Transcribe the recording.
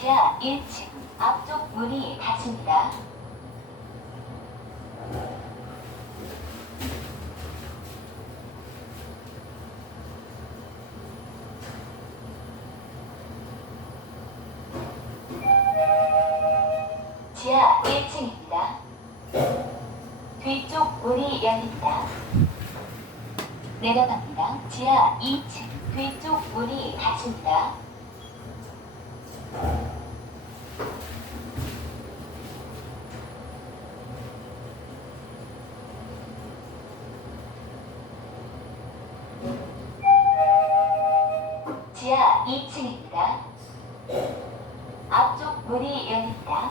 지하 1층 앞쪽 문이 닫힙니다. 지하 1층입니다. 뒤쪽 문이 열립니다. 내려갑니다. 지하 2층 뒤쪽 문이 닫힙니다. 2층입니다. 앞쪽 문이 열립니다.